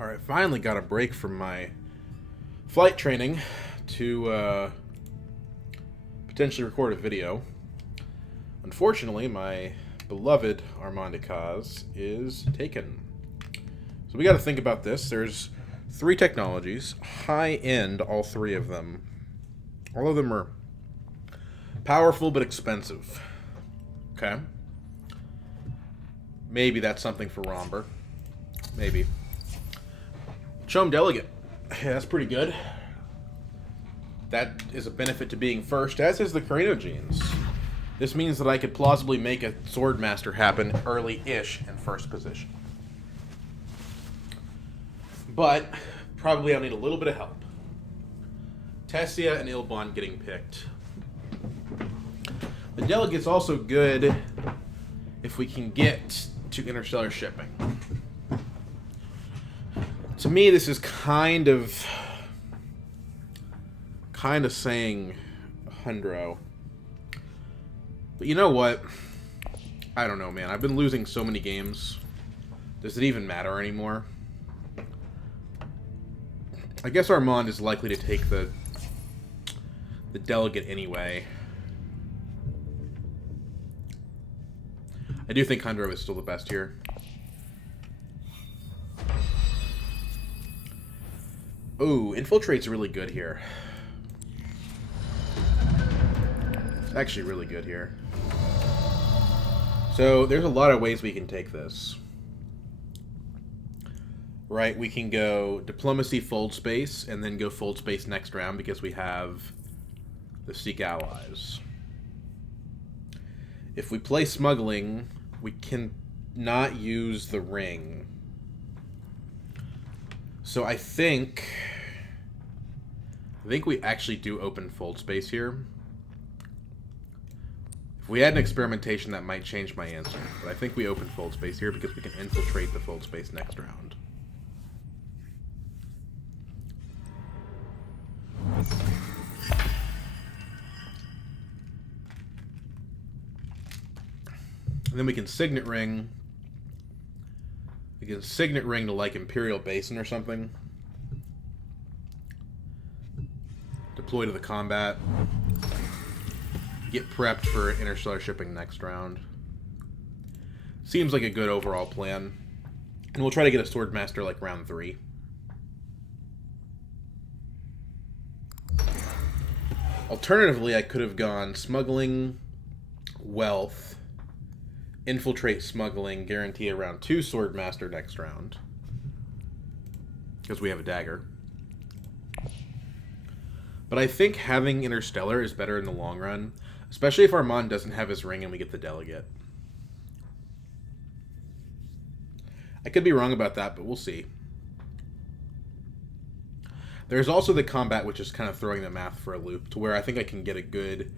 Alright, finally got a break from my flight training to potentially record a video. Unfortunately, my beloved Armandicaz is taken. So we got to think about this. There's 3 technologies, high-end, all 3 of them. All of them are powerful but expensive. Okay. Maybe that's something for Romber. Maybe. Chum Delegate. Yeah, that's pretty good. That is a benefit to being first, as is the Carino Genes. This means that I could plausibly make a Swordmaster happen early-ish in first position. But probably I'll need a little bit of help. Tessia and Ilbon getting picked. The Delegate's also good if we can get to interstellar shipping. To me, this is kind of saying Hundro. But you know what? I don't know, man. I've been losing so many games. Does it even matter anymore? I guess Armand is likely to take the Delegate anyway. I do think Hundro is still the best here. Ooh, Infiltrate's really good here. It's actually really good here. So, there's a lot of ways we can take this. Right, we can go Diplomacy, Fold Space, and then go Fold Space next round because we have the Seek Allies. If we play Smuggling, we can not use the Ring. So I think we actually do open Fold Space here. If we had an experimentation, that might change my answer. But I think we open Fold Space here because we can infiltrate the Fold Space next round. And then we can Signet Ring. We can Signet Ring to, like, Imperial Basin or something. Deploy to the combat. Get prepped for interstellar shipping next round. Seems like a good overall plan. And we'll try to get a Swordmaster, like, round 3. Alternatively, I could have gone Smuggling, Wealth, Infiltrate, Smuggling, guarantee a round 2 Swordmaster next round. Because we have a dagger. But I think having Interstellar is better in the long run. Especially if Armand doesn't have his ring and we get the Delegate. I could be wrong about that, but we'll see. There's also the combat, which is kind of throwing the math for a loop, to where I think I can get a good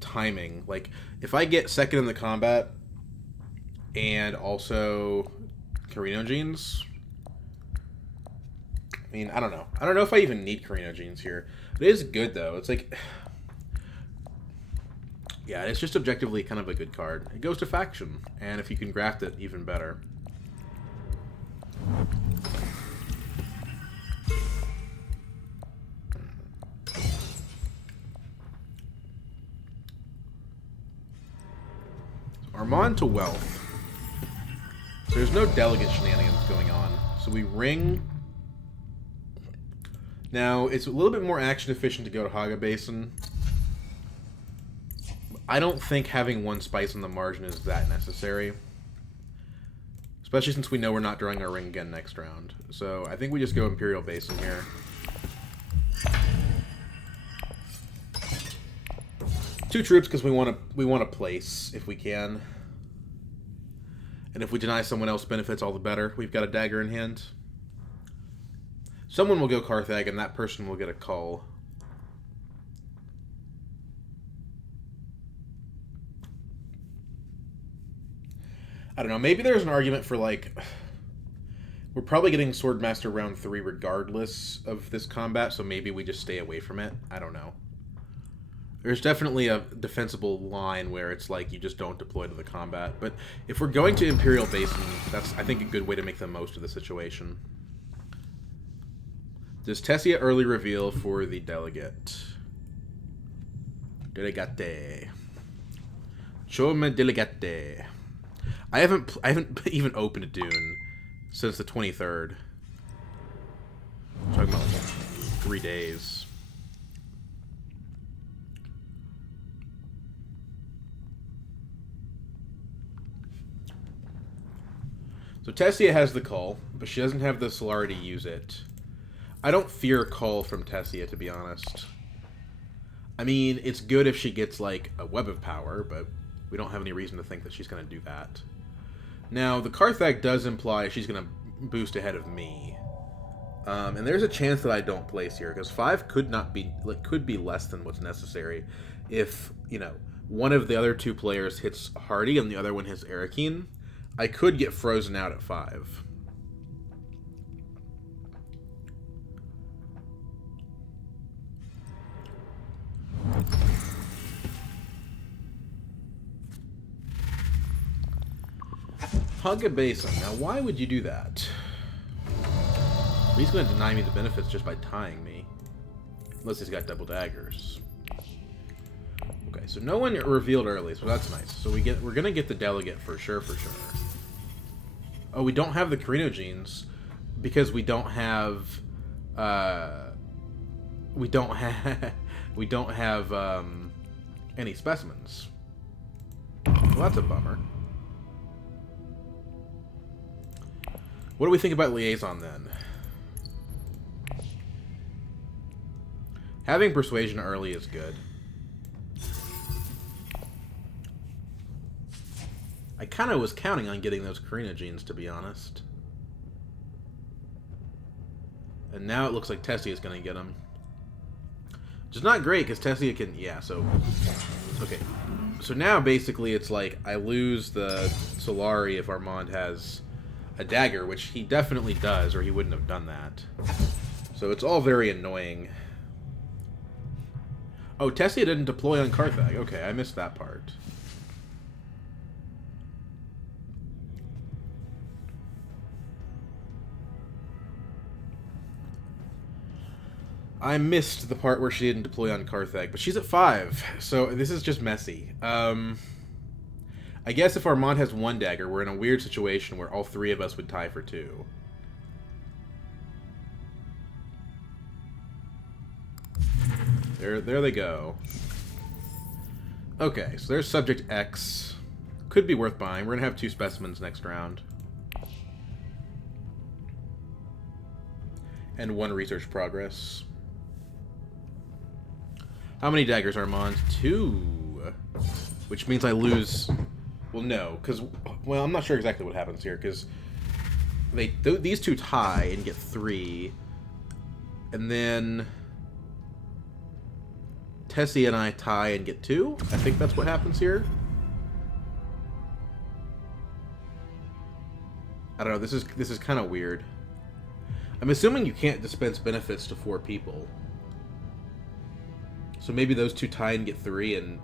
timing. Like, if I get second in the combat, and also Carino Genes, I mean, I don't know. I don't know if I even need Carino Genes here. It is good, though. It's like, yeah, it's just objectively kind of a good card. It goes to Faction, and if you can graft it, even better. Armand to Wealth. So there's no Delegate shenanigans going on. So we ring. Now, it's a little bit more action efficient to go to Haga Basin. I don't think having 1 spice on the margin is that necessary. Especially since we know we're not drawing our ring again next round. So I think we just go Imperial Basin here. Two troops because we want to place if we can. And if we deny someone else benefits, all the better. We've got a dagger in hand. Someone will go Carthag, and that person will get a cull. I don't know. Maybe there's an argument for, like, we're probably getting Swordmaster round 3 regardless of this combat, so maybe we just stay away from it. I don't know. There's definitely a defensible line where it's like you just don't deploy to the combat. But if we're going to Imperial Basin, that's, I think, a good way to make the most of the situation. Does Tessia early reveal for the delegate? Delegate. Show me delegate. I haven't even opened a Dune since the 23rd. I'm talking about 3 days. So Tessia has the Cull, but she doesn't have the Solari to use it. I don't fear Cull from Tessia, to be honest. I mean, it's good if she gets, like, a Web of Power, but we don't have any reason to think that she's going to do that. Now, the Carthag does imply she's going to boost ahead of me. And there's a chance that I don't place here, because 5 could be less than what's necessary if, you know, one of the other 2 players hits Hardy and the other one hits Arakeen. I could get frozen out at 5. Hug a Basin. Now, why would you do that? He's going to deny me the benefits just by tying me. Unless he's got double daggers. Okay, so no one revealed early, so that's nice. So we're going to get the delegate for sure, Oh, we don't have the Carino genes because we don't have any specimens. Well, that's a bummer. What do we think about Liaison then? Having Persuasion early is good. I kind of was counting on getting those Carino genes, to be honest. And now it looks like Tessia is going to get them. Which is not great, because Tessia can... Yeah, so... Okay. So now, basically, it's like, I lose the Solari if Armand has a dagger, which he definitely does, or he wouldn't have done that. So it's all very annoying. Oh, Tessia didn't deploy on Carthag. Okay, I missed that part. I missed the part where she didn't deploy on Carthag, but she's at 5, so this is just messy. I guess if Armand has 1 dagger, we're in a weird situation where all 3 of us would tie for 2. There they go. Okay, so there's Subject X. Could be worth buying. We're going to have 2 specimens next round. And 1 research progress. How many daggers, Armand? 2. Which means I lose... Well, no, because... Well, I'm not sure exactly what happens here, because... These 2 tie and get 3. And then... Tessie and I tie and get 2? I think that's what happens here. I don't know, this is kind of weird. I'm assuming you can't dispense benefits to 4 people. So maybe those 2 tie and get 3, and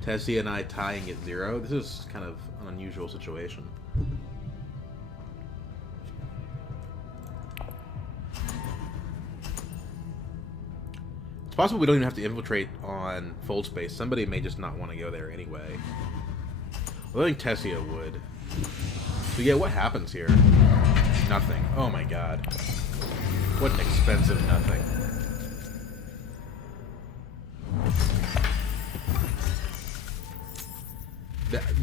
Tessie and I tie and get 0. This is kind of an unusual situation. It's possible we don't even have to infiltrate on Fold Space. Somebody may just not want to go there anyway. Well, I think Tessia would. So yeah, what happens here? Nothing. Oh my god. What an expensive nothing.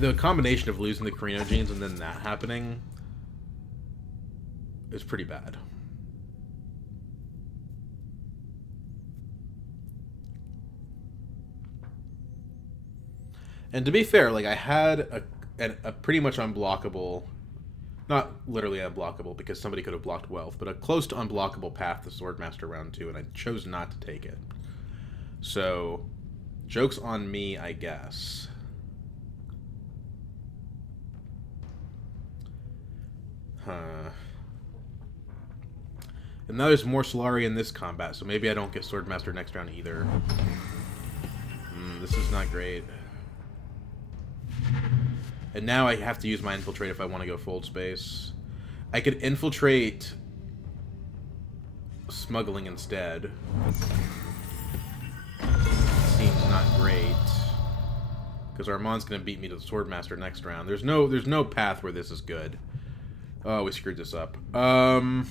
The combination of losing the Carino genes and then that happening is pretty bad. And to be fair, like, I had a pretty much unblockable, not literally unblockable because somebody could have blocked Wealth, but a close to unblockable path to Swordmaster round 2, and I chose not to take it. So, joke's on me, I guess. Huh. And now there's more Solari in this combat, so maybe I don't get Swordmaster next round either. This is not great. And now I have to use my Infiltrate if I want to go Fold Space. I could Infiltrate smuggling instead. Seems not great. Because Armand's going to beat me to the Swordmaster next round. There's no path where this is good. Oh, we screwed this up. I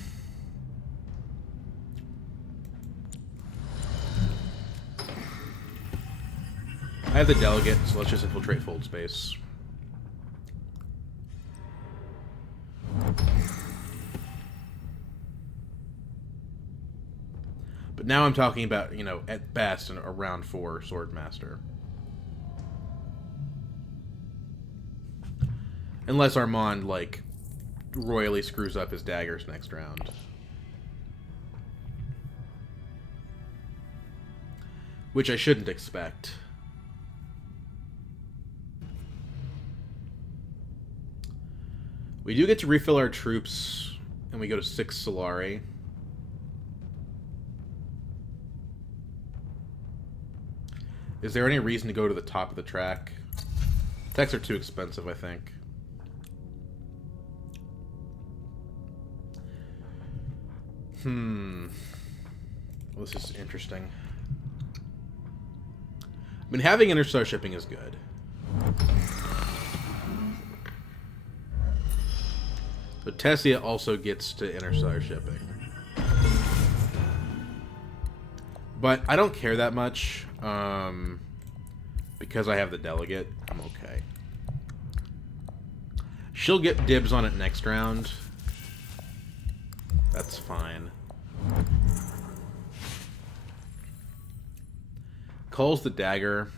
have the delegate, so let's just infiltrate Fold Space. But now I'm talking about, you know, at best, a round 4 Swordmaster. Unless Armand, like, royally screws up his daggers next round. Which I shouldn't expect. We do get to refill our troops, and we go to 6 Solari. Is there any reason to go to the top of the track? Techs are too expensive, I think. Well, this is interesting. I mean, having interstar shipping is good. So Tessia also gets to interstar shipping. But I don't care that much. Because I have the delegate, I'm okay. She'll get dibs on it next round. That's fine. Calls the dagger.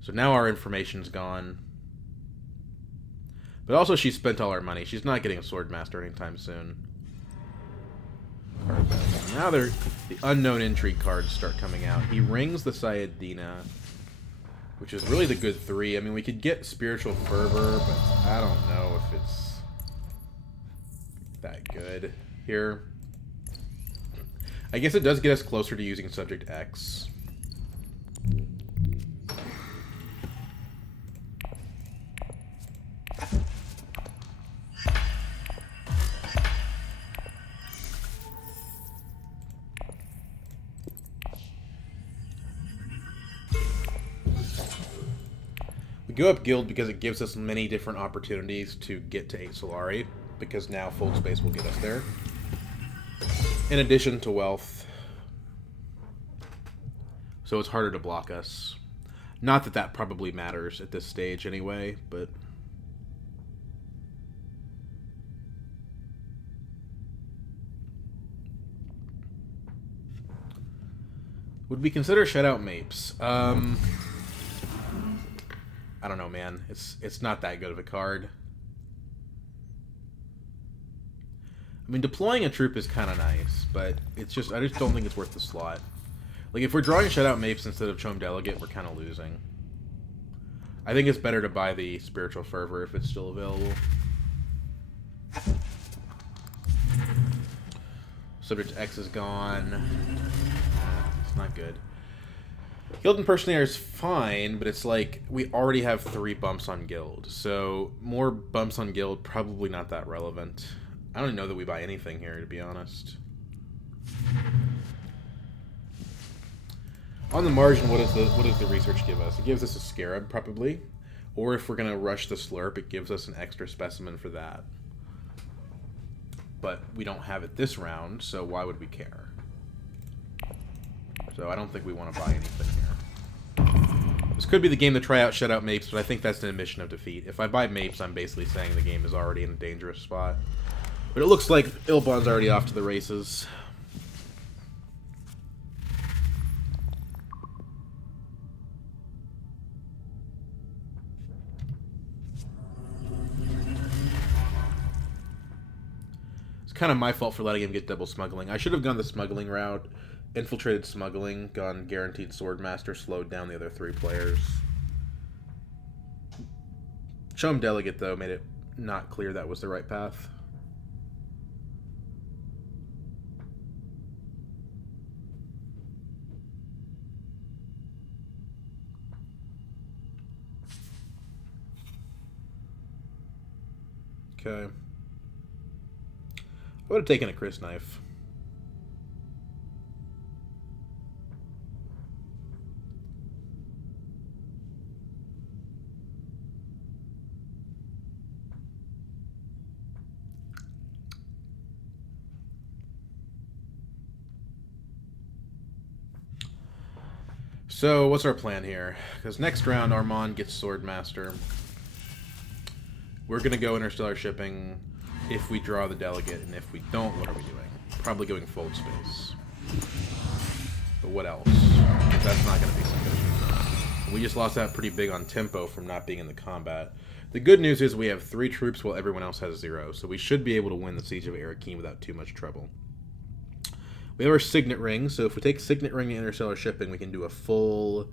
So now our information's gone. But also she spent all our money. She's not getting a Swordmaster anytime soon. Now the unknown intrigue cards start coming out. He rings the Sayadina, which is really the good 3. I mean, we could get Spiritual Fervor, but I don't know if it's that good here. I guess it does get us closer to using Subject X. We go up guild because it gives us many different opportunities to get to 8 Solari, because now Fold Space will get us there. In addition to wealth. So it's harder to block us. Not that that probably matters at this stage anyway, but... Would we consider Shutout Mapes? I don't know, man. It's not that good of a card. I mean, deploying a troop is kind of nice, but it's just I just don't think it's worth the slot. Like, if we're drawing Shutout Mapes instead of Chom Delegate, we're kind of losing. I think it's better to buy the Spiritual Fervor if it's still available. Subject X is gone. It's not good. Guild Impersonator is fine, but it's like we already have 3 bumps on Guild. So more bumps on Guild, probably not that relevant. I don't even know that we buy anything here, to be honest. On the margin, what does the research give us? It gives us a Scarab, probably. Or if we're going to rush the Slurp, it gives us an extra specimen for that. But we don't have it this round, so why would we care? So I don't think we want to buy anything here. This could be the game to try out Shutout Mapes, but I think that's an admission of defeat. If I buy Mapes, I'm basically saying the game is already in a dangerous spot. But it looks like Ilbon's already off to the races. It's kind of my fault for letting him get double smuggling. I should have gone the smuggling route, infiltrated smuggling, gone guaranteed Swordmaster, slowed down the other 3 players. Chom Delegate, though, made it not clear that was the right path. Okay. I would have taken a Chris knife. So, what's our plan here? Because next round, Armand gets Swordmaster. We're going to go Interstellar Shipping if we draw the Delegate, and if we don't, what are we doing? Probably going Fold Space. But what else? That's not going to be sufficient. We just lost that pretty big on tempo from not being in the combat. The good news is we have 3 troops while everyone else has 0, so we should be able to win the Siege of Arakeen without too much trouble. We have our Signet Ring, so if we take Signet Ring to Interstellar Shipping, we can do a full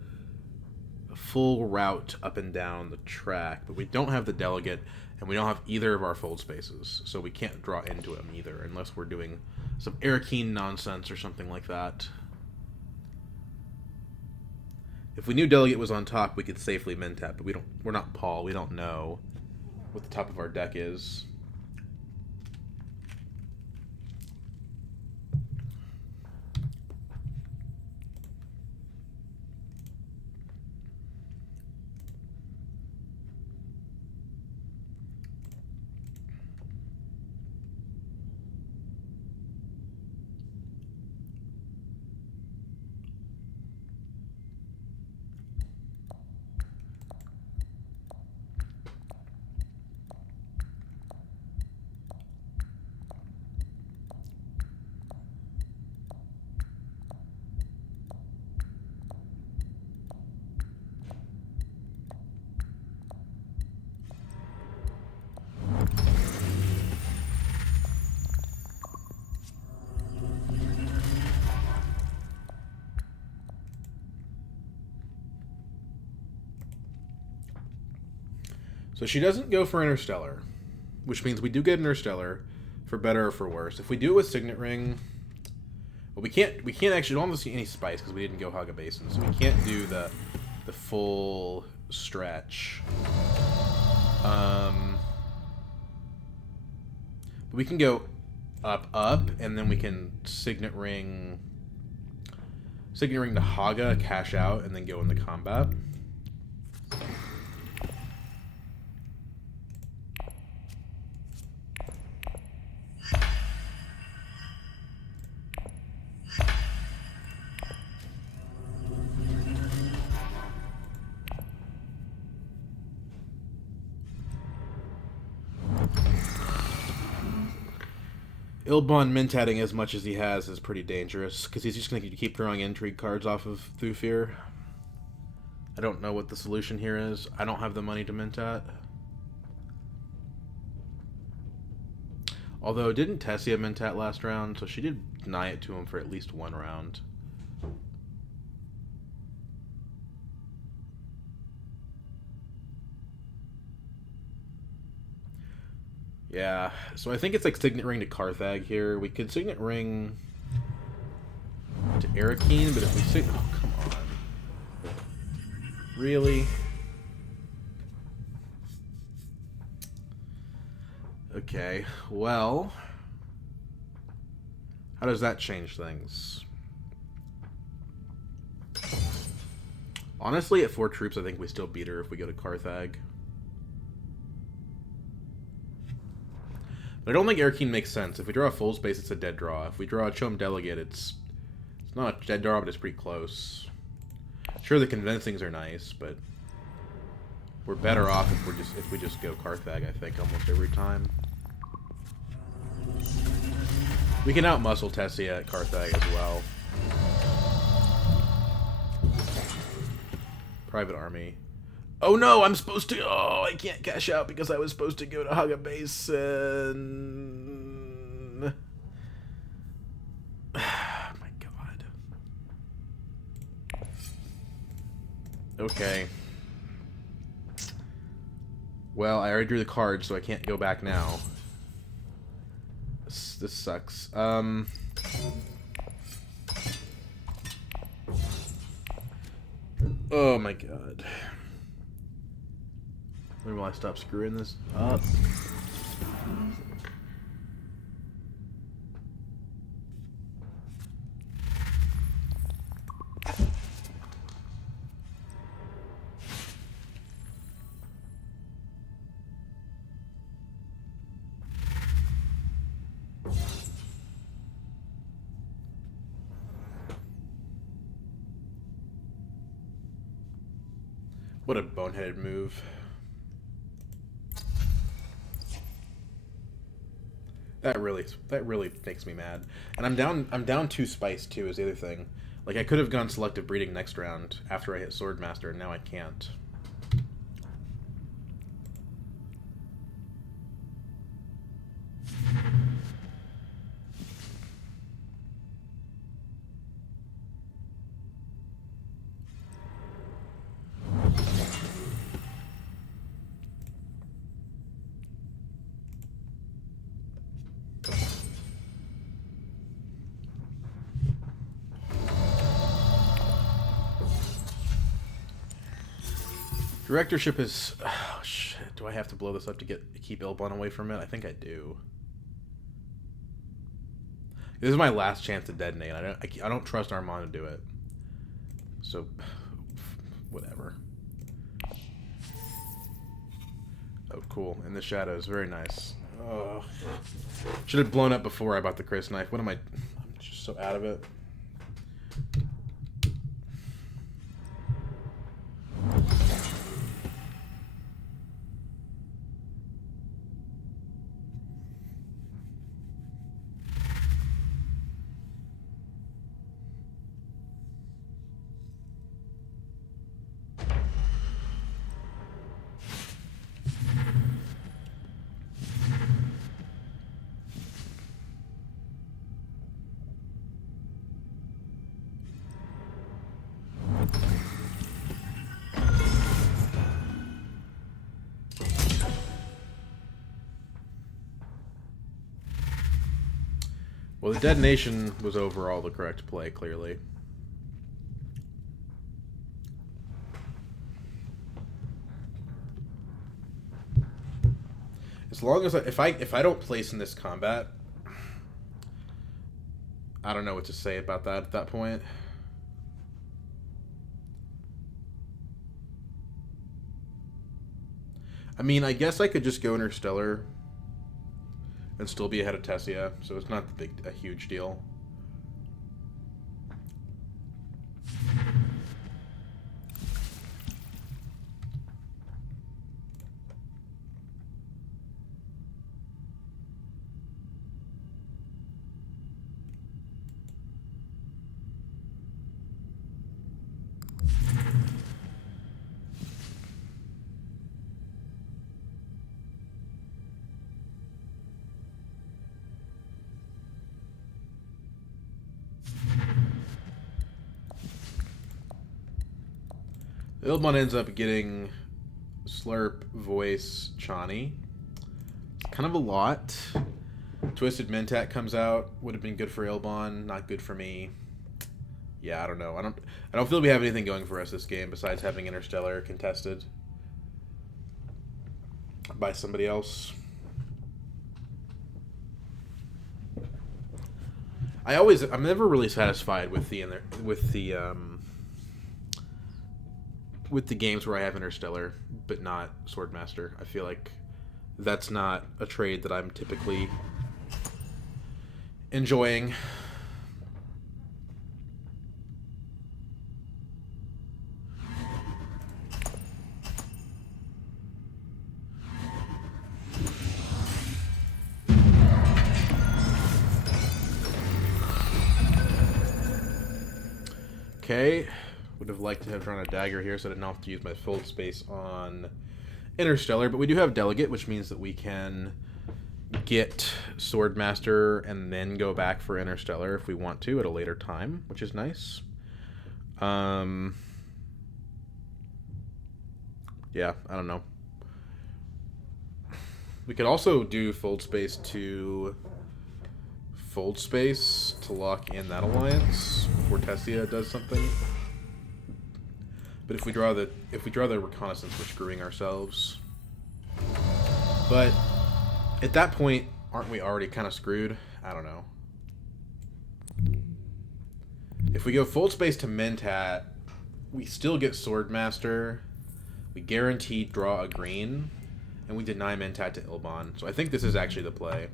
route up and down the track, but we don't have the Delegate, and we don't have either of our fold spaces, so we can't draw into them either, unless we're doing some Arakeen nonsense or something like that. If we knew Delegate was on top, we could safely min tap, but we're not Paul, we don't know what the top of our deck is. So she doesn't go for Interstellar, which means we do get Interstellar, for better or for worse. If we do it with Signet Ring, well, we can't actually, don't see any spice because we didn't go Hog a Basin, so we can't do the full stretch. But we can go up, and then we can Signet Ring to Haga, cash out, and then go into combat. Ilbon mintatting as much as he has is pretty dangerous, because he's just going to keep throwing intrigue cards off of Thufir. I don't know what the solution here is. I don't have the money to mintat. Although, didn't Tessia mintat last round, so she did deny it to him for at least one round. Yeah, so I think it's like Signet Ring to Carthag here. We could Signet Ring to Arakeen, but if we oh, come on. Really? Okay, well, how does that change things? Honestly, at 4 troops, I think we still beat her if we go to Carthag. But I don't think Arakeen makes sense. If we draw a full space, it's a dead draw. If we draw a Chom Delegate, it's not a dead draw, but it's pretty close. Sure, the convincings are nice, but we're better off if we just go Carthag, I think, almost every time. We can outmuscle Tessia at Carthag as well. Private Army. Oh no, I'm supposed to... Oh, I can't cash out because I was supposed to go to Haga Basin. My god. Okay. Well, I already drew the card, so I can't go back now. This sucks. Oh my god. When will I stop screwing this up? What a boneheaded move. That really makes me mad. And I'm down 2 spice too is the other thing. Like I could have gone selective breeding next round after I hit Swordmaster, and now I can't. Directorship is... Oh, shit. Do I have to blow this up to keep Ilbon away from it? I think I do. This is my last chance to detonate. I don't trust Armand to do it. So, whatever. Oh, cool. In the shadows. Very nice. Oh. Should have blown up before I bought the Chris knife. What am I... I'm just so out of it. Well, the detonation was overall the correct play, clearly. As long as if I don't place in this combat, I don't know what to say about that at that point. I mean, I guess I could just go Interstellar and still be ahead of Tessia, so it's not a huge deal. Ilbon ends up getting Slurp, Voice, Chani. Kind of a lot. Twisted Mentat comes out. Would have been good for Ilbon. Not good for me. Yeah, I don't know. I don't feel we have anything going for us this game besides having Interstellar contested by somebody else. I'm never really satisfied with the games where I have Interstellar but not Swordmaster. I feel like that's not a trade that I'm typically enjoying. Okay. Would have liked to have drawn a dagger here so I didn't have to use my fold space on Interstellar, but we do have Delegate, which means that we can get Swordmaster and then go back for Interstellar if we want to at a later time, which is nice. Yeah, I don't know. We could also do fold space to lock in that alliance before Tessia does something. But if we draw the reconnaissance, we're screwing ourselves. But at that point, aren't we already kind of screwed? I don't know. If we go full space to Mentat, we still get Swordmaster. We guaranteed draw a green, and we deny Mentat to Ilbon. So I think this is actually the play.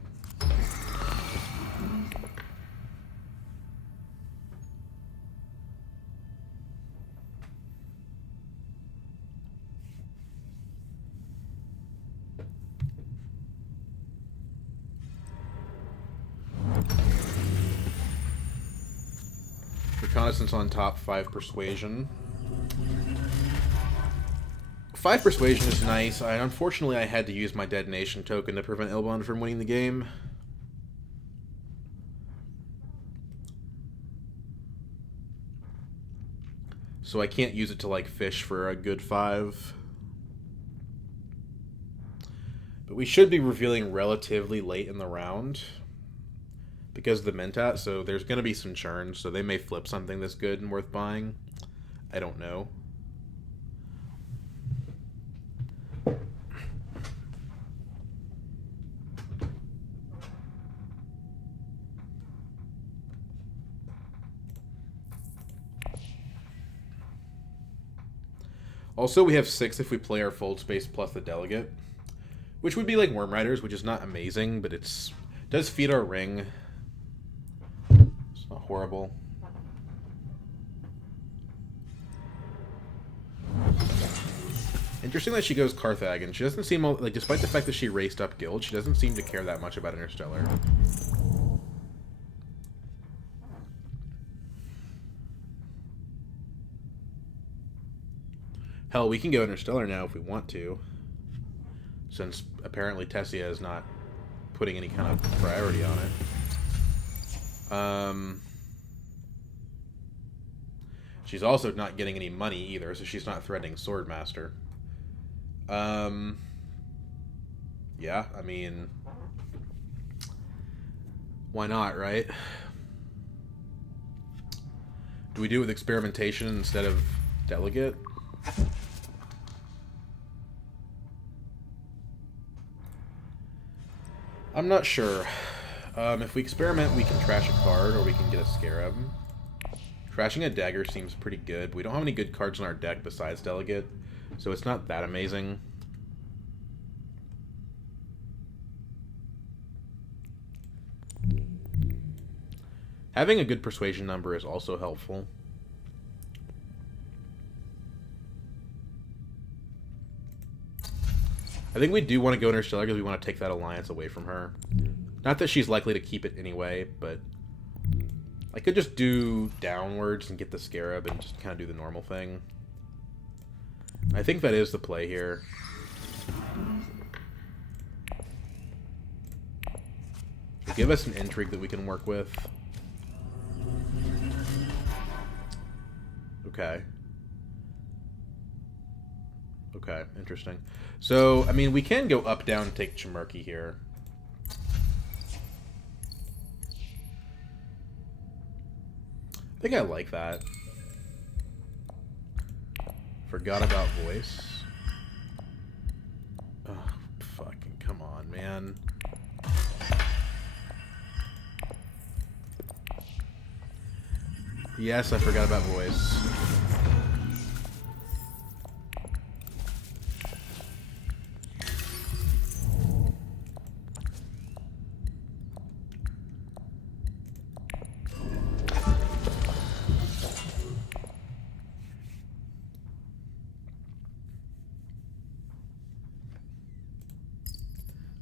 reconnaissance on top, 5 persuasion. 5 persuasion is nice. Unfortunately, I had to use my detonation token to prevent Ilbond from winning the game. So I can't use it to, like, fish for a good 5. But we should be revealing relatively late in the round because of the Mentat, so there's going to be some churn, so they may flip something that's good and worth buying. I don't know. Also, we have 6 if we play our Fold Space plus the Delegate, which would be like Worm Riders, which is not amazing, but it does feed our ring. It's not horrible. Interesting that she goes Carthagen. She doesn't seem, like, despite the fact that she raced up Guild, she doesn't seem to care that much about Interstellar. Hell, we can go Interstellar now if we want to, since apparently Tessia is not putting any kind of priority on it. She's also not getting any money either, so she's not threatening Swordmaster. Yeah, I mean, why not, right? Do we do it with experimentation instead of delegate? I'm not sure. If we experiment, we can trash a card, or we can get a Scarab. Trashing a dagger seems pretty good, but we don't have any good cards in our deck besides Delegate, so it's not that amazing. Having a good persuasion number is also helpful. I think we do want to go Interstellar because we want to take that alliance away from her. Not that she's likely to keep it anyway, but I could just do downwards and get the Scarab and just kind of do the normal thing. I think that is the play here. It'll give us an intrigue that we can work with. Okay. Okay, interesting. So, I mean, we can go up, down, and take Chimerki here. I think I like that. Forgot about voice. Oh, fucking come on, man. Yes, I forgot about voice.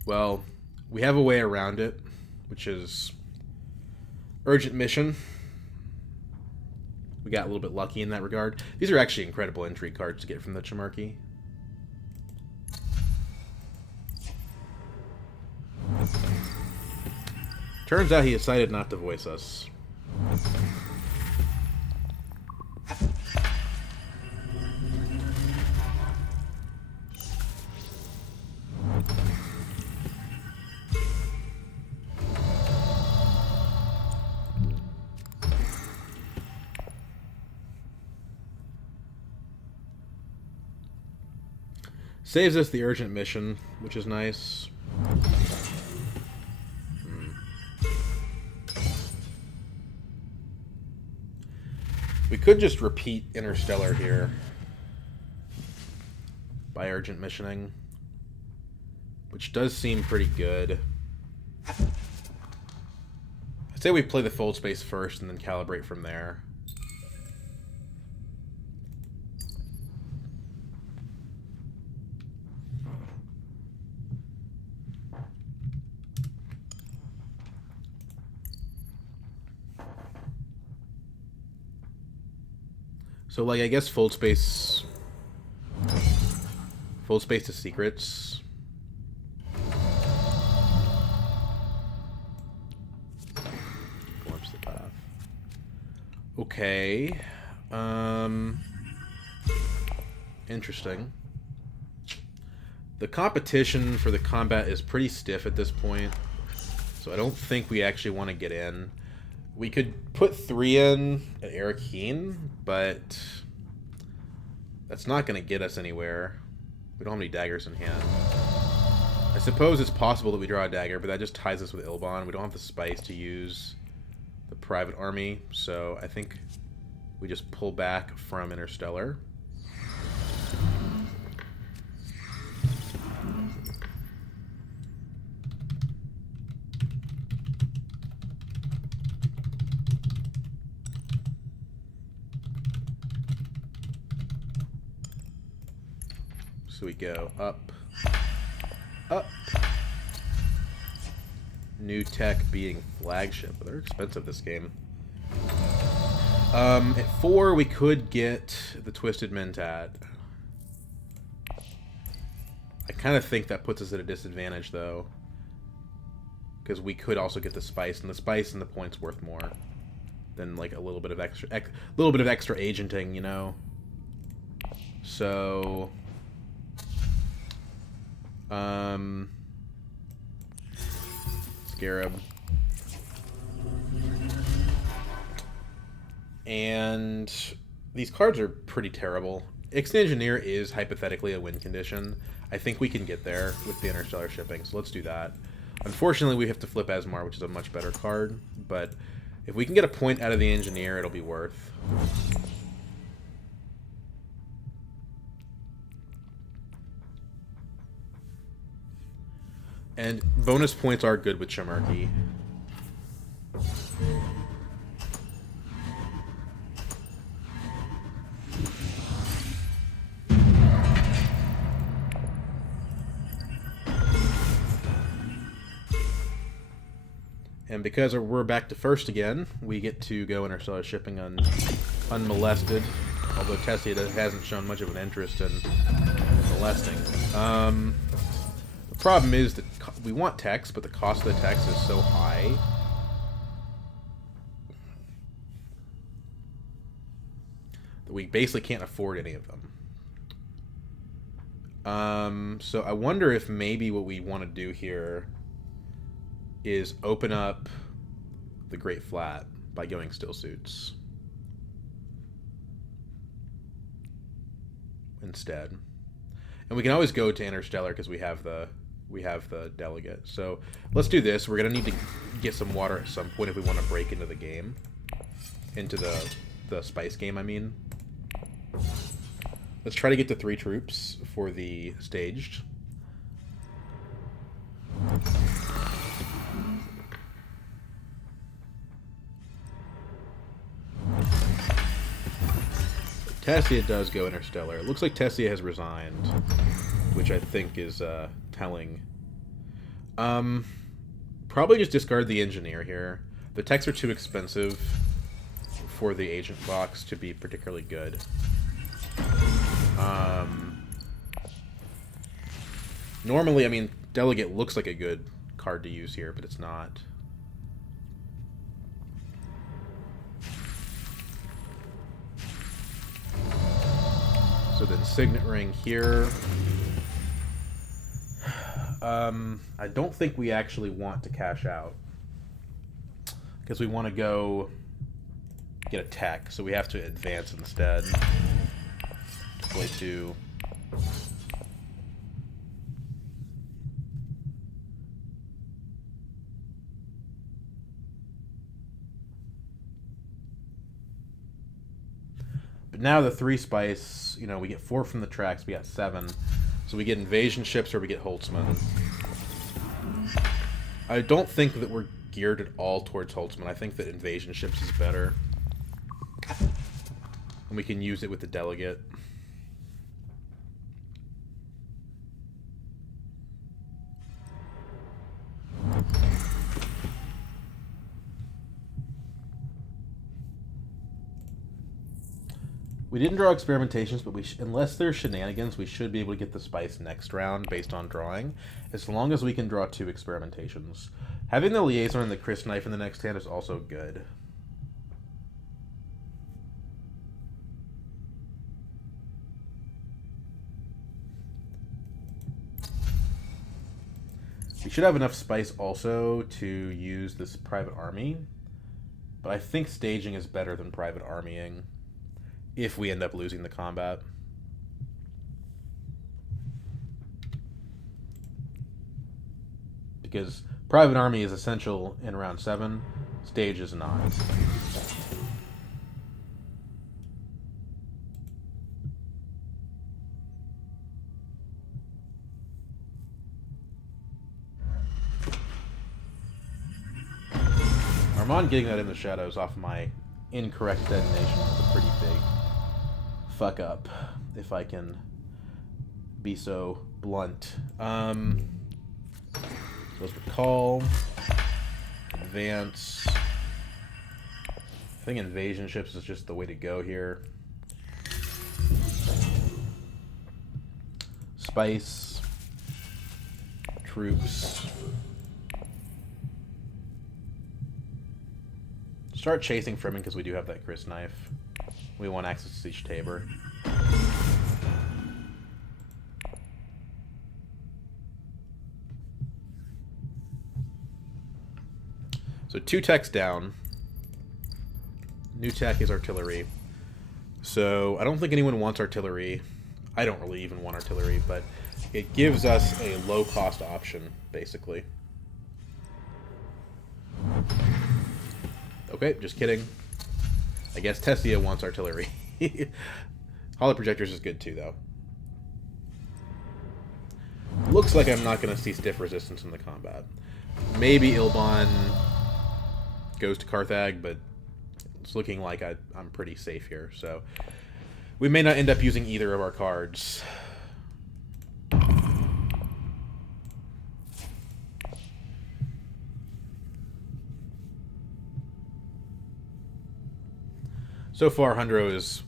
Well, we have a way around it, which is Urgent Mission. We got a little bit lucky in that regard. These are actually incredible intrigue cards to get from the Chimerki. Turns out he decided not to voice us. Saves us the urgent mission, which is nice. We could just repeat Interstellar here by urgent missioning, which does seem pretty good. I'd say we play the Fold Space first and then calibrate from there. So, like, I guess full space to secrets. Glimpse the path. Okay. Interesting. The competition for the combat is pretty stiff at this point, so I don't think we actually want to get in. We could put 3 in at Eric Heen, but that's not going to get us anywhere. We don't have any daggers in hand. I suppose it's possible that we draw a dagger, but that just ties us with Ilbon. We don't have the spice to use the private army, so I think we just pull back from Interstellar. So we go up, up. New tech being flagship. They're expensive this game. At 4 we could get the Twisted Mentat. I kind of think that puts us at a disadvantage though, because we could also get the spice, and the spice and the points worth more than like a little bit of extra agenting, you know. So Scarab. And these cards are pretty terrible. Ixnay Engineer is hypothetically a win condition. I think we can get there with the Interstellar shipping, so let's do that. Unfortunately, we have to flip Asmar, which is a much better card, but if we can get a point out of the Engineer, it'll be worth. And bonus points are good with Shamarki. And because we're back to first again, we get to go Interstellar shipping unmolested. Although Tessia hasn't shown much of an interest in molesting. The problem is that we want text, but the cost of the text is so high. That we basically can't afford any of them. So I wonder if maybe what we want to do here is open up the Great Flat by going Still Suits instead. And we can always go to Interstellar because we have the delegate. So let's do this. We're gonna need to get some water at some point if we want to break into the game, into the spice game. I mean, let's try to get to 3 troops for the staged. Tessia does go Interstellar. It looks like Tessia has resigned, which I think is telling. Probably just discard the Engineer here. The techs are too expensive for the agent box to be particularly good. Normally, I mean, Delegate looks like a good card to use here, but it's not. So then Signet Ring here. I don't think we actually want to cash out, because we want to go get a tech, so we have to advance instead. Play 2. But now the 3 spice, you know, we get 4 from the tracks, we got 7. So we get invasion ships or we get Holtzman. I don't think that we're geared at all towards Holtzman. I think that invasion ships is better. And we can use it with the delegate. We didn't draw experimentations, but unless there's shenanigans, we should be able to get the spice next round based on drawing, as long as we can draw 2 experimentations. Having the liaison and the Chris knife in the next hand is also good. We should have enough spice also to use this private army, but I think staging is better than private armying if we end up losing the combat. Because private army is essential in round 7, stage is not. Armand getting that in the shadows off my incorrect detonation is a pretty big fuck up, if I can be so blunt. Let's recall, advance. I think invasion ships is just the way to go here. Spice, troops. Start chasing Fremen because we do have that Chris knife. We want access to each Tabor. So 2 techs down. New tech is artillery. So I don't think anyone wants artillery. I don't really even want artillery, but it gives us a low-cost option, basically. Okay, just kidding. I guess Tessia wants artillery. Holo projectors is good too, though. Looks like I'm not going to see stiff resistance in the combat. Maybe Ilban goes to Carthag, but it's looking like I'm pretty safe here. So we may not end up using either of our cards. So far, Hundro is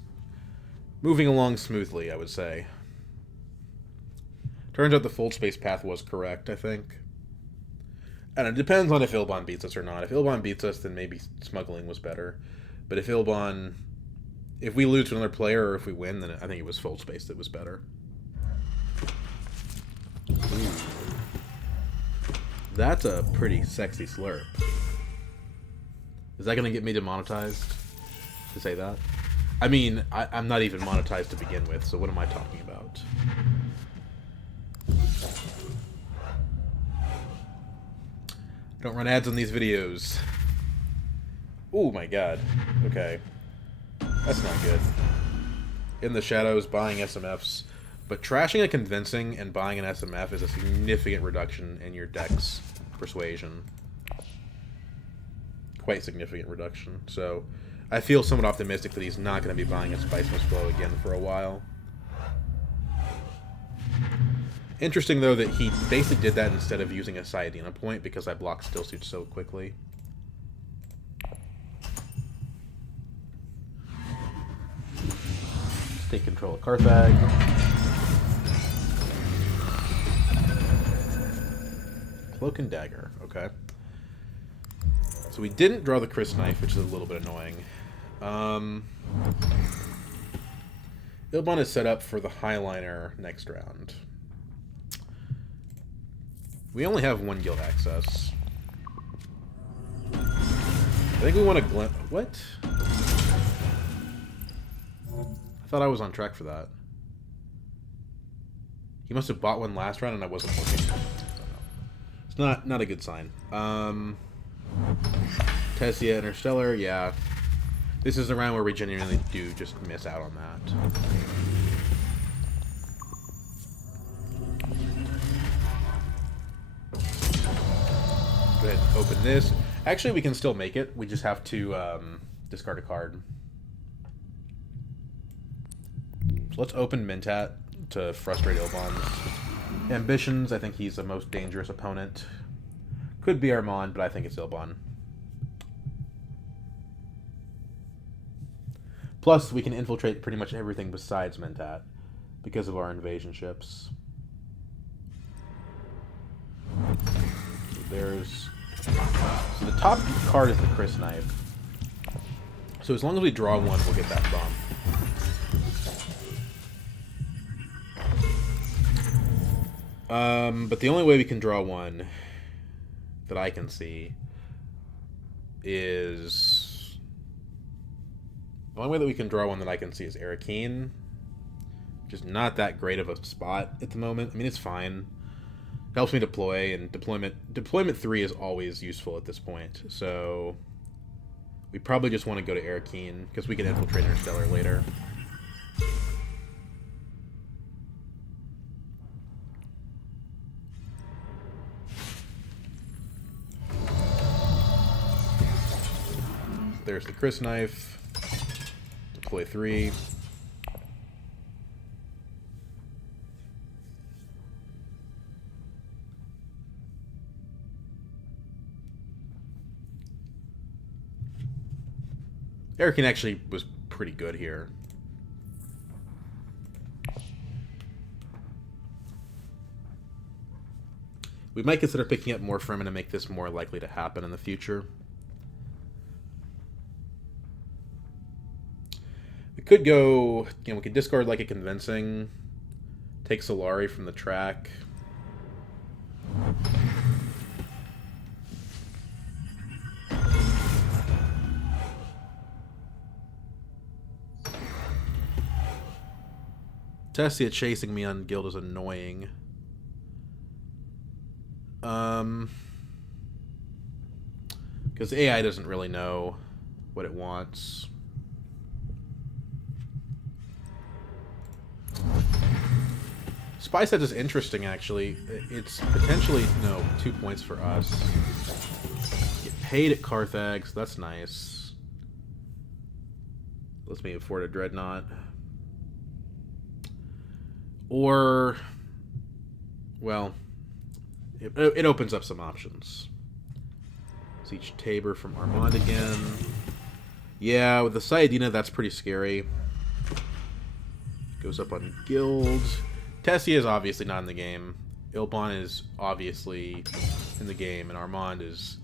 moving along smoothly, I would say. Turns out the fold space path was correct, I think. And it depends on if Ilban beats us or not. If Ilban beats us, then maybe smuggling was better. But if we lose to another player or if we win, then I think it was fold space that was better. Ooh. That's a pretty sexy slurp. Is that going to get me demonetized? To say that? I mean, I'm not even monetized to begin with, so what am I talking about? I don't run ads on these videos. Oh my god. Okay. That's not good. In the shadows, buying SMFs. But trashing a convincing and buying an SMF is a significant reduction in your deck's persuasion. Quite significant reduction. So I feel somewhat optimistic that he's not going to be buying a Spice Must Flow again for a while. Interesting, though, that he basically did that instead of using a Sayadina point because I blocked Still Suit so quickly. Take control of Carthag. Cloak and Dagger, okay. So we didn't draw the Chris Knife, which is a little bit annoying. Ilban is set up for the Highliner next round. We only have 1 guild access. I think we want to what? I thought I was on track for that. He must have bought one last round and I wasn't looking. It's not a good sign. Tessia Interstellar, yeah. This is the round where we genuinely do just miss out on that. Go ahead and open this. Actually, we can still make it. We just have to discard a card. So let's open Mentat to frustrate Ilban's ambitions. I think he's the most dangerous opponent. Could be Armand, but I think it's Ilban. Plus, we can infiltrate pretty much everything besides Mentat because of our invasion ships. There's... So the top card is the Chris Knife. So as long as we draw one, we'll get that bump. But the only way we can draw one that I can see is... The only way that we can draw one that I can see is Arakeen. Which is not that great of a spot at the moment. I mean, it's fine. Helps me deploy, and deployment 3 is always useful at this point. So we probably just want to go to Arakeen, because we can infiltrate Interstellar later. There's the Chris Knife. Deploy 3. Arakeen actually was pretty good here. We might consider picking up more from him to make this more likely to happen in the future. We could go, we could discard like a convincing, take Solari from the track. Tessia chasing me on Guild is annoying. Because AI doesn't really know what it wants. Spy set is interesting, actually. It's potentially, 2 points for us. Get paid at Carthage, so that's nice. Lets me afford a Dreadnought. Or, well, it opens up some options. Siege Tabor from Armand again. Yeah, with the Sayadina, that's pretty scary. Goes up on Guild. Tessia is obviously not in the game. Ilban is obviously in the game, and Armand is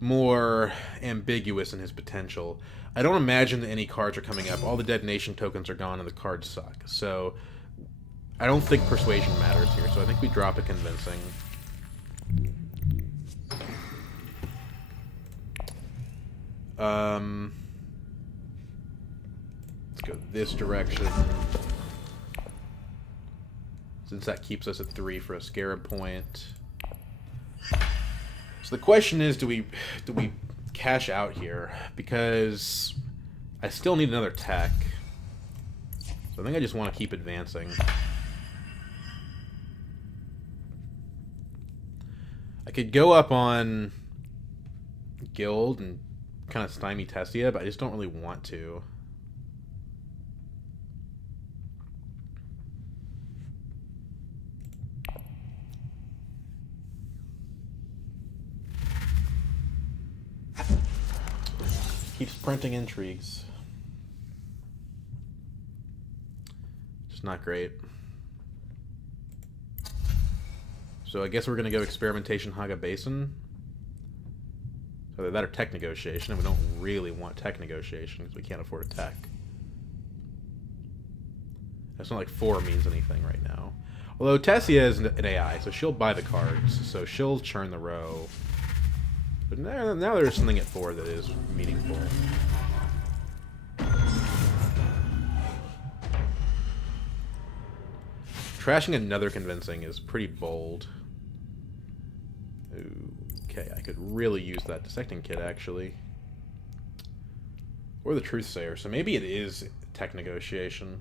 more ambiguous in his potential. I don't imagine that any cards are coming up. All the detonation tokens are gone, and the cards suck. So I don't think Persuasion matters here, so I think we drop a Convincing. Let's go this direction. Since that keeps us at 3 for a Scarab point. So the question is, do we cash out here? Because I still need another tech. So I think I just want to keep advancing. I could go up on Guild and kind of stymie Tessia, but I just don't really want to. Keeps printing intrigues. Just not great. So I guess we're going to go Experimentation Haga Basin. Either that or Tech Negotiation, and we don't really want Tech Negotiation because we can't afford a tech. It's not like 4 means anything right now. Although Tessia is an AI, so she'll buy the cards, so she'll churn the row. But now there's something at 4 that is meaningful. Trashing another Convincing is pretty bold. Okay, I could really use that Dissecting Kit, actually. Or the Truthsayer, so maybe it is Tech Negotiation.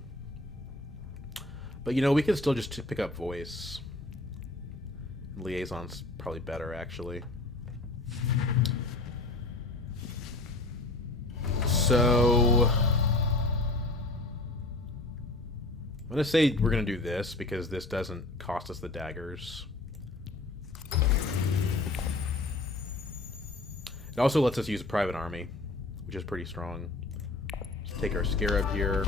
But, we could still just pick up Voice. Liaison's probably better, actually. So I'm going to say we're going to do this because this doesn't cost us the daggers. It also lets us use a private army, which is pretty strong. Let's take our Scarab here.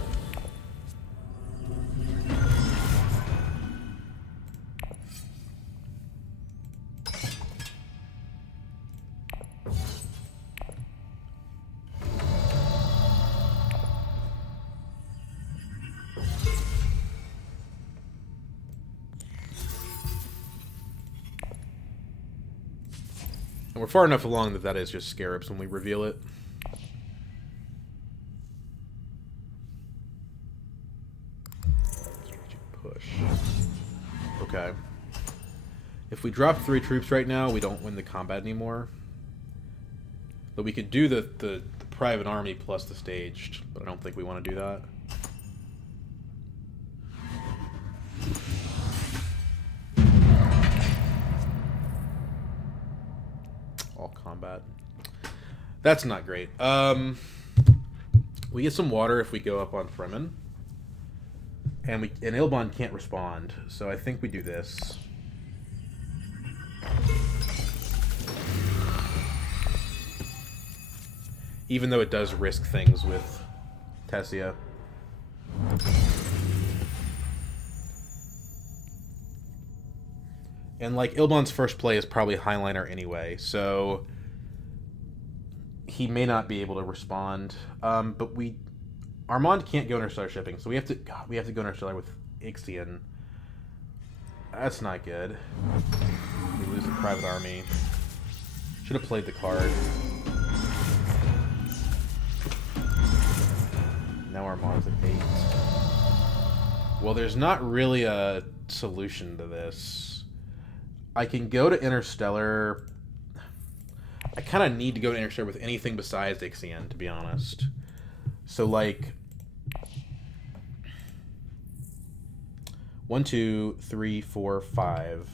And we're far enough along that that is just Scarabs when we reveal it. Push. Okay. If we drop 3 troops right now, we don't win the combat anymore. But we could do the private army plus the staged, but I don't think we want to do that. All combat. That's not great. We get some water if we go up on Fremen. And Ilbon can't respond, so I think we do this. Even though it does risk things with Tessia. And, like, Ilbon's first play is probably Highliner anyway, so he may not be able to respond. But Armand can't go interstellar shipping, so we have to go interstellar with Ixion. That's not good. We lose the private army. Should have played the card. Now Armand's at 8. Well, there's not really a solution to this. I can go to interstellar. I kind of need to go to interstellar with anything besides Ixion, to be honest. So, like, 1, 2, 3, 4, 5.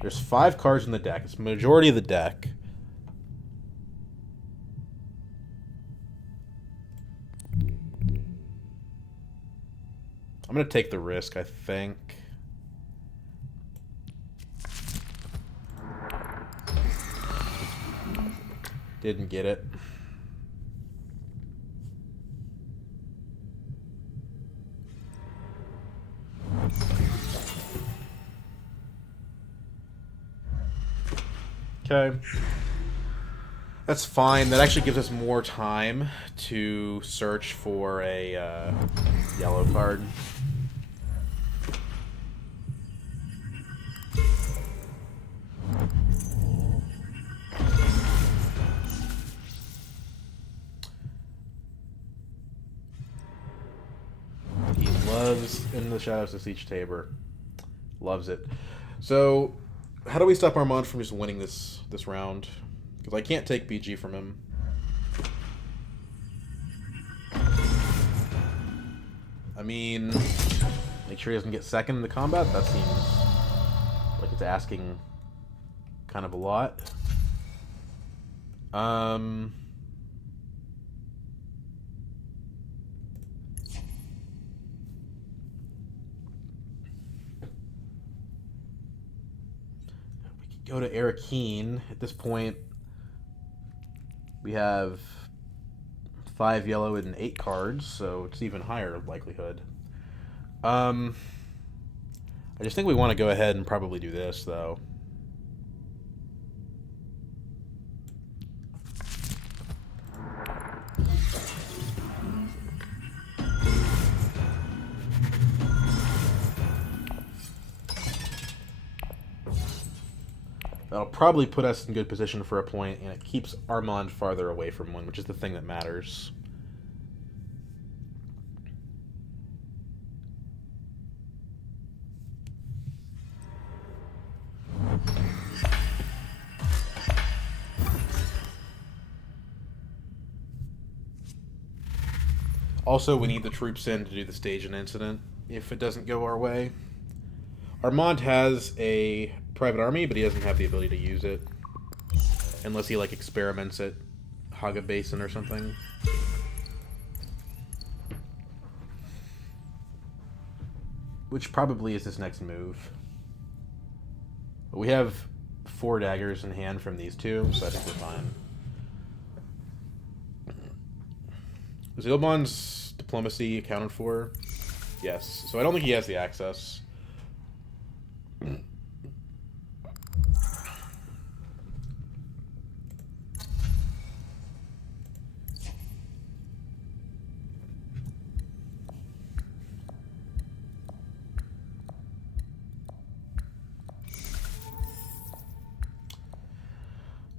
There's 5 cards in the deck. It's the majority of the deck. I'm going to take the risk, I think. Didn't get it. Okay. That's fine. That actually gives us more time to search for a yellow card. He loves In the Shadows of Siege Tabor. Loves it. So, how do we stop Armand from just winning this round? Because I can't take BG from him. I mean, make sure he doesn't get second in the combat? That seems like it's asking kind of a lot. We could go to Arakeen. At this point, we have 5 yellow and 8 cards, so it's even higher likelihood. I just think we want to go ahead and probably do this, though. That'll probably put us in good position for a point, and it keeps Armand farther away from one, which is the thing that matters. Also, we need the troops in to do the stage and incident if it doesn't go our way. Armand has a private army, but he doesn't have the ability to use it. Unless he, like, experiments at Haga Basin or something. Which probably is his next move. But we have 4 daggers in hand from these 2, so I think we're fine. Is Ilbon's diplomacy accounted for? Yes. So I don't think he has the access.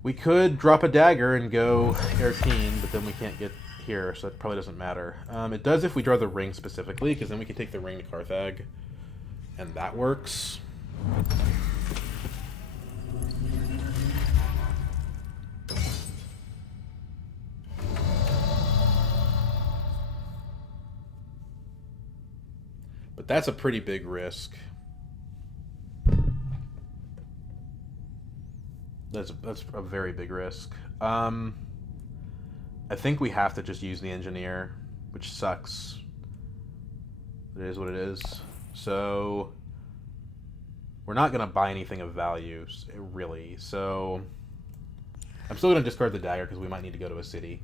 We could drop a dagger and go Airteen, but then we can't get here, so it probably doesn't matter. It does if we draw the ring specifically, because then we can take the ring to Carthag, and that works. But that's a pretty big risk. That's a very big risk. I think we have to just use the engineer, which sucks. It is what it is. So we're not going to buy anything of value, really. So I'm still going to discard the dagger because we might need to go to a city.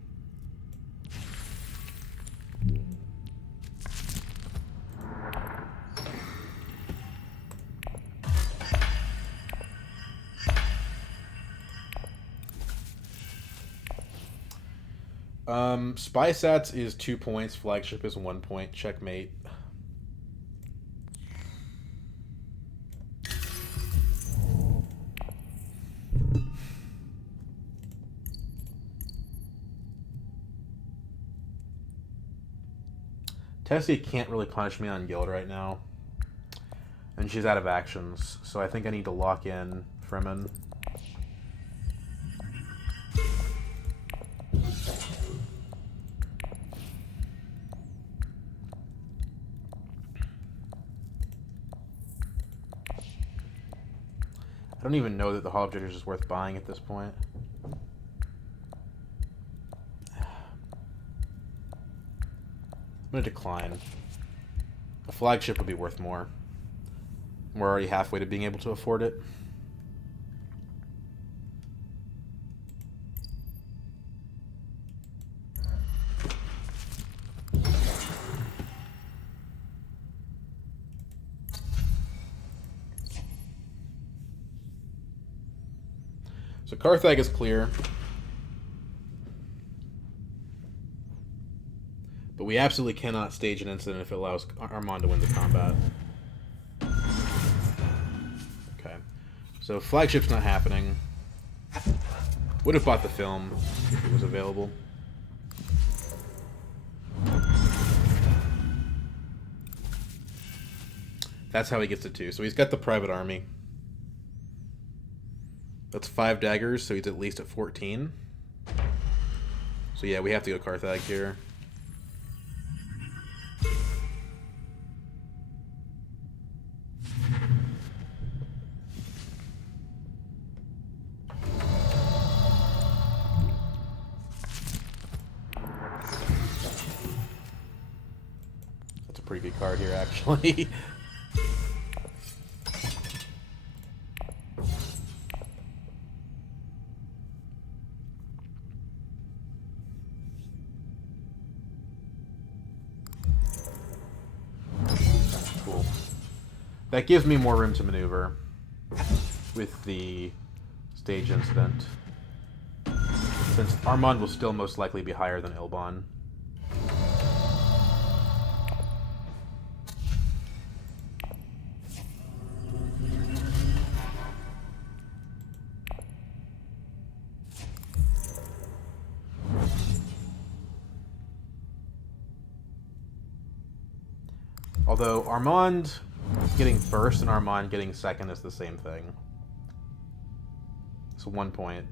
Spy Sats is 2 points, flagship is 1 point, checkmate. Tessie can't really punish me on guild right now, and she's out of actions, so I think I need to lock in Fremen. I don't even know that the Hall of Judges is worth buying at this point. I'm going to decline. A flagship would be worth more. We're already halfway to being able to afford it. So Carthag is clear. But we absolutely cannot stage an incident if it allows Armand to win the combat. Okay. So flagship's not happening. Would have bought the film if it was available. That's how he gets it too. So he's got the private army. That's 5 daggers, so he's at least at 14. So yeah, we have to go Carthag here. That's a pretty good card here, actually. That gives me more room to maneuver with the stage incident, since Armand will still most likely be higher than Ilbon. Although Armand getting first and Armand getting second is the same thing. It's 1 point.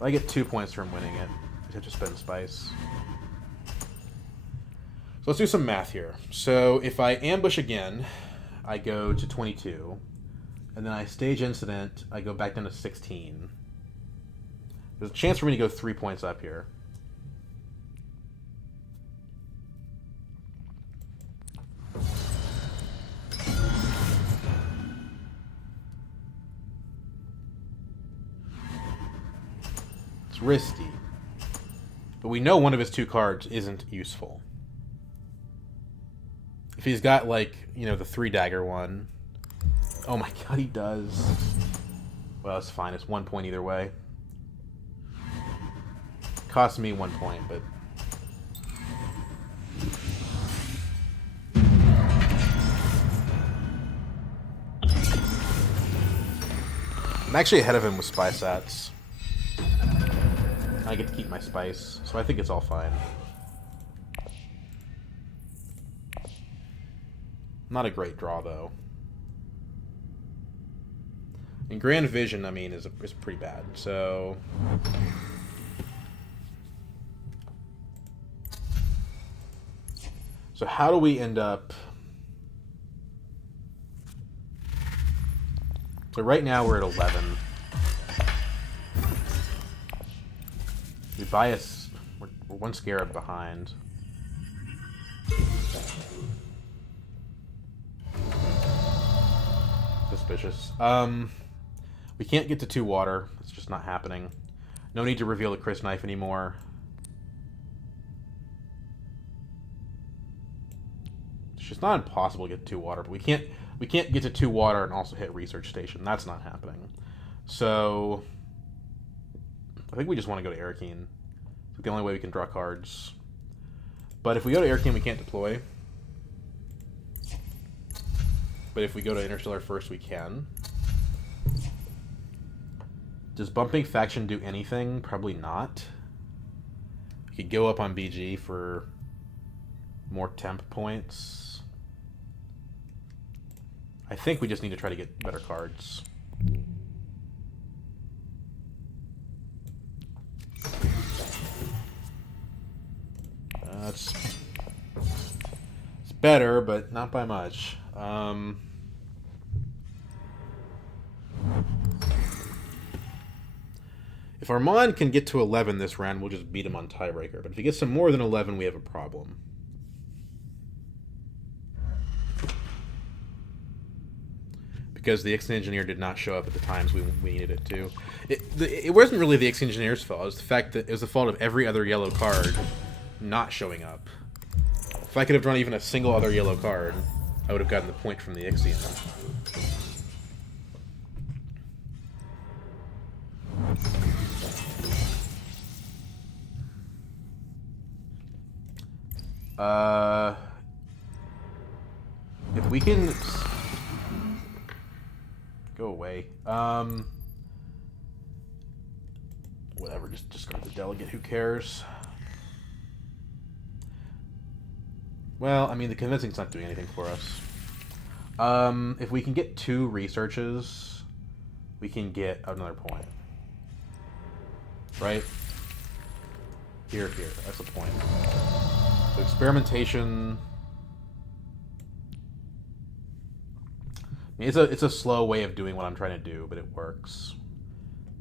I get 2 points from winning it. I have to spend spice. So let's do some math here. So if I ambush again, I go to 22. And then I stage incident, I go back down to 16. There's a chance for me to go 3 points up here. It's risky. But we know one of his 2 cards isn't useful. If he's got, like, you know, the 3-dagger one. Oh my god, he does. Well, it's fine. It's 1 point either way. Cost me 1 point, but... I'm actually ahead of him with Spy Sats. I get to keep my spice, so I think it's all fine. Not a great draw, though. And Grand Vision, I mean, is pretty bad, so... So how do we end up... So right now we're at 11. We buy us... We're 1 Scarab behind. Suspicious. We can't get to 2 water. It's just not happening. No need to reveal the Chris Knife anymore. It's just not impossible to get to 2 water, but we can't get to 2 water and also hit Research Station. That's not happening. So I think we just want to go to Arakeen. It's the only way we can draw cards. But if we go to Arakeen, we can't deploy. But if we go to Interstellar first, we can. Does bumping Faction do anything? Probably not. We could go up on BG for more temp points. I think we just need to try to get better cards. It's better, but not by much. If Armand can get to 11 this round, we'll just beat him on Tiebreaker. But if he gets to more than 11, we have a problem. Because the X-Engineer did not show up at the times we needed it to. It wasn't really the X-Engineer's fault. It was the fact that it was the fault of every other yellow card not showing up. If I could have drawn even a single other yellow card, I would have gotten the point from the Ixion. If we can... Go away. Whatever, just discard the delegate, who cares? Well, I mean, the convincing's not doing anything for us. If we can get 2 researches, we can get another point. Right? Here. That's the point. So experimentation... I mean, it's a slow way of doing what I'm trying to do, but it works.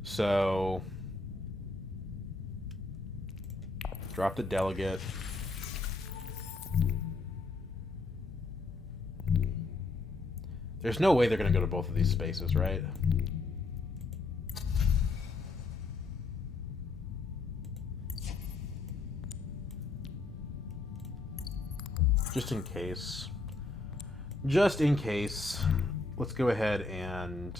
So... Drop the delegate. There's no way they're going to go to both of these spaces, right? Just in case. Just in case. Let's go ahead and...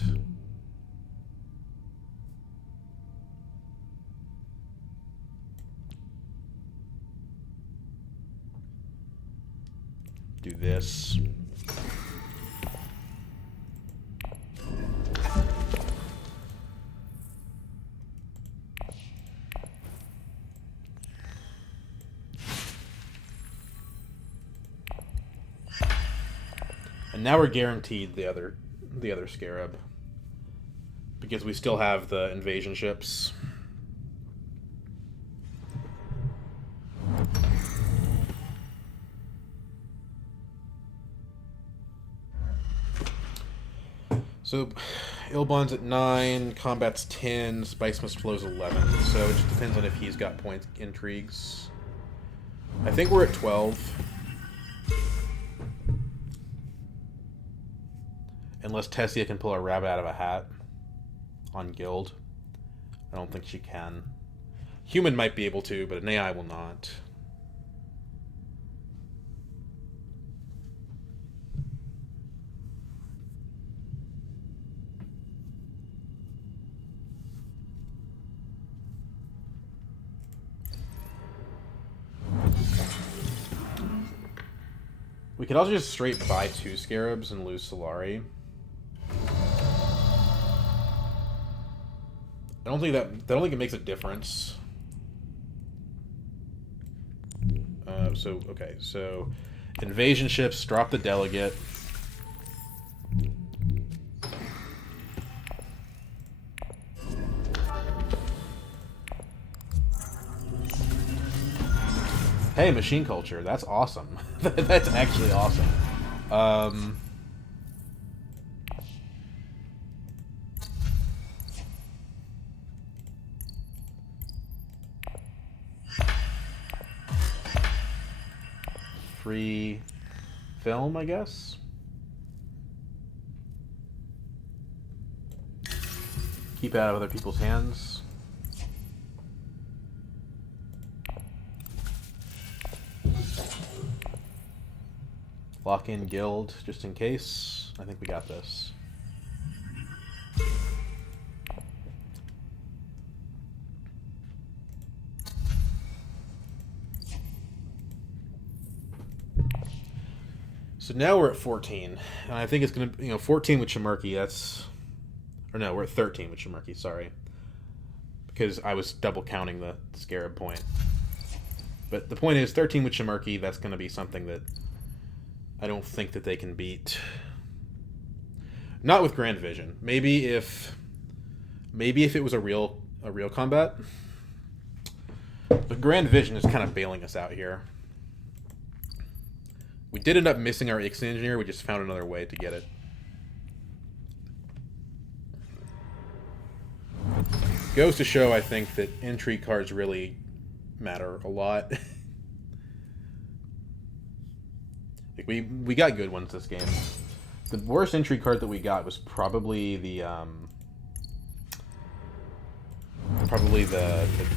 do this. And now we're guaranteed the other Scarab. Because we still have the invasion ships. So, Ilbon's at 9, Combat's 10, Spice Must Flow's 11. So it just depends on if he's got points intrigues. I think we're at 12. Unless Tessia can pull a rabbit out of a hat on Guild. I don't think she can. Human might be able to, but an AI will not. We could also just straight buy 2 Scarabs and lose Solari. I don't think it makes a difference. So invasion ships, drop the delegate. Hey, machine culture, that's awesome. That's actually awesome. Free film, I guess. Keep out of other people's hands. Lock in guild just in case. I think we got this. So now we're at 14, and I think it's going to, 14 with Shimarki, or no, we're at 13 with Shimarki, sorry. Because I was double counting the Scarab point. But the point is, 13 with Shimarki, that's going to be something that I don't think that they can beat. Not with Grand Vision. Maybe if it was a real combat. But Grand Vision is kind of bailing us out here. We did end up missing our Ixen Engineer, we just found another way to get it. Goes to show, I think, that intrigue cards really matter a lot. We got good ones this game. The worst intrigue card that we got was probably the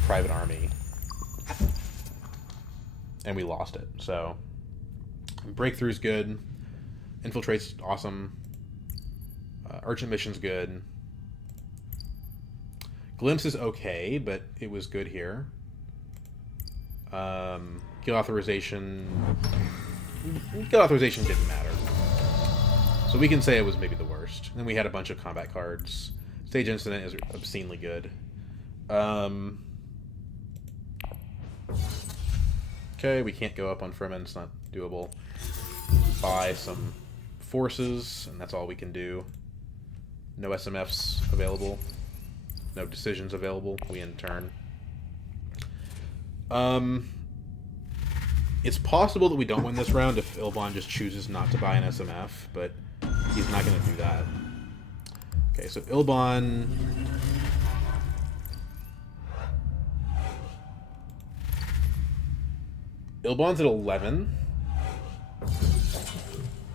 Private Army. And we lost it, so... Breakthrough's good. Infiltrate's awesome. Urgent Mission's good. Glimpse is okay, but it was good here. Guild Authorization didn't matter. So we can say it was maybe the worst. Then we had a bunch of combat cards. Stage Incident is obscenely good. Okay, we can't go up on Fremen, it's not doable. Buy some forces, and that's all we can do. No SMFs available. No decisions available. We end turn. It's possible that we don't win this round if Ilbon just chooses not to buy an SMF, but he's not going to do that. Okay, so Ilbon... Ilbon's at 11.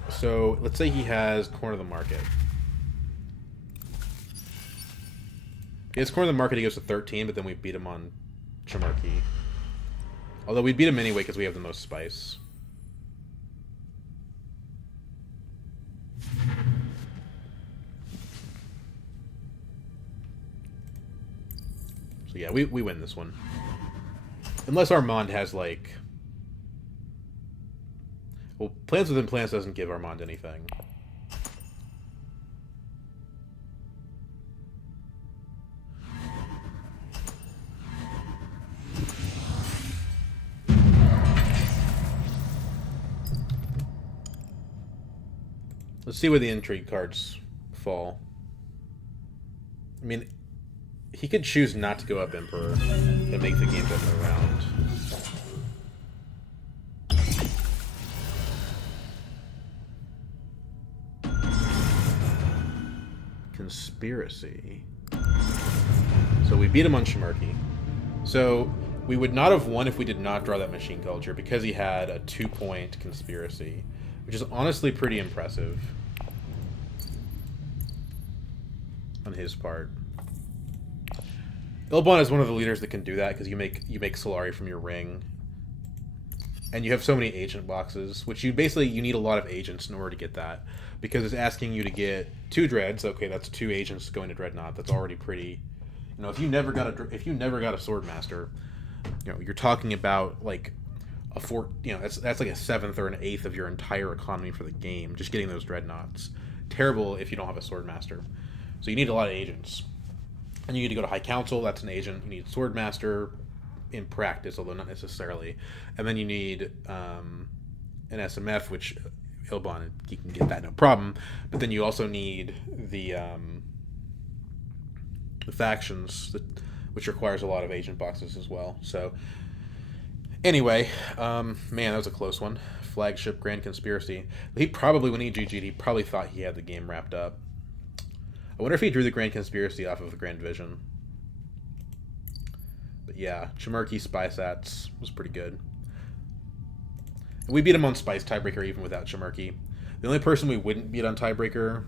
So, let's say he has Corner of the Market. If he has Corner of the Market, he goes to 13, but then we beat him on Shimarki. Although we beat him anyway because we have the most spice. So yeah, we win this one. Unless Armand has, like... Well, Plans Within Plans doesn't give Armand anything. Let's see where the intrigue cards fall. I mean, he could choose not to go up Emperor and make the game better around. Conspiracy. So we beat him on Shimarki. So we would not have won if we did not draw that machine culture because he had a 2-point conspiracy, which is honestly pretty impressive on his part. Ilbon is one of the leaders that can do that because you make Solari from your ring, and you have so many agent boxes, which you need a lot of agents in order to get that, because it's asking you to get 2 dreads. Okay, that's 2 agents going to Dreadnought. That's already pretty. You know, if you never got a Swordmaster, you know, you're talking about like a 4. You know, that's like a 7th or an 8th of your entire economy for the game. Just getting those Dreadnoughts. Terrible if you don't have a Swordmaster. So you need a lot of agents. And you need to go to High Council, that's an agent. You need Swordmaster in practice, although not necessarily. And then you need an SMF, which Ilbon, you can get that no problem. But then you also need the factions, which requires a lot of agent boxes as well. So anyway, man, that was a close one. Flagship Grand Conspiracy. He probably, when he GG'd, he probably thought he had the game wrapped up. I wonder if he drew the Grand Conspiracy off of the Grand Vision. But yeah, Chimerki Spysats was pretty good. And we beat him on Spice Tiebreaker even without Chimerki. The only person we wouldn't beat on Tiebreaker...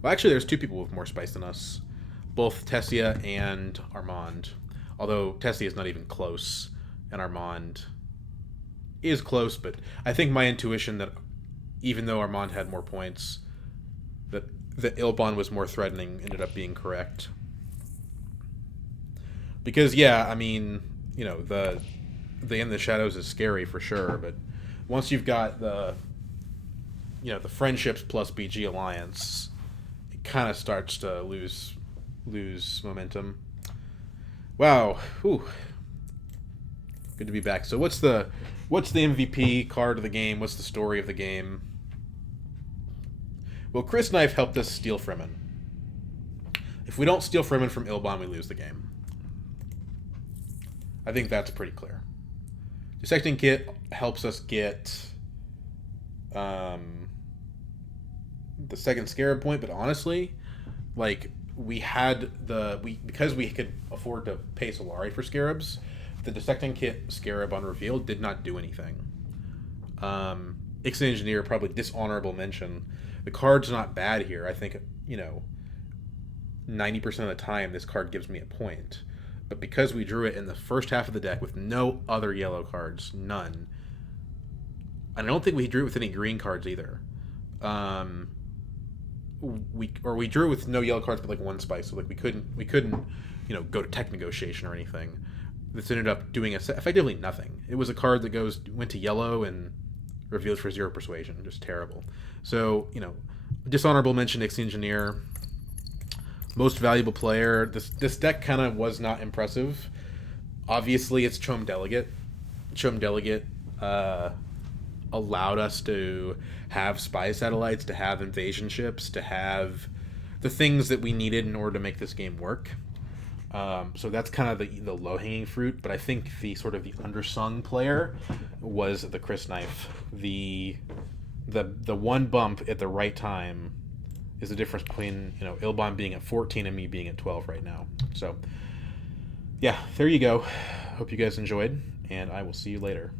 Well, actually, there's 2 people with more Spice than us. Both Tessia and Armand. Although Tessia is not even close, and Armand is close, but I think my intuition that even though Armand had more points, that Ilbon was more threatening ended up being correct. Because, yeah, I mean, you know, the In the Shadows is scary for sure, but once you've got the friendships plus BG alliance, it kind of starts to lose momentum. Wow. Whew. Good to be back. So what's the MVP card of the game? What's the story of the game? Well, Chris Knife helped us steal Fremen. If we don't steal Fremen from Ilbon, we lose the game. I think that's pretty clear. Dissecting Kit helps us get the 2nd Scarab point, but honestly, like, because we could afford to pay Solari for Scarabs, the Dissecting Kit Scarab on reveal did not do anything. Ixen Engineer, probably dishonorable mention. The card's not bad here. I think, you know, 90% of the time this card gives me a point. But because we drew it in the first half of the deck with no other yellow cards, none. I don't think we drew it with any green cards either. We drew it with no yellow cards but like 1 spice. So like we couldn't, you know, go to tech negotiation or anything. This ended up doing effectively nothing. It was a card that went to yellow and revealed for 0 persuasion. Just terrible. So, you know, dishonorable mention, Ixen Engineer. Most valuable player. This deck kind of was not impressive. Obviously, it's Chom Delegate. Chom Delegate allowed us to have spy satellites, to have invasion ships, to have the things that we needed in order to make this game work. So that's kind of the low-hanging fruit, but I think the sort of the undersung player was the Chris Knife. The one bump at the right time is the difference between, you know, Ilbon being at 14 and me being at 12 right now. So, yeah, there you go. Hope you guys enjoyed, and I will see you later.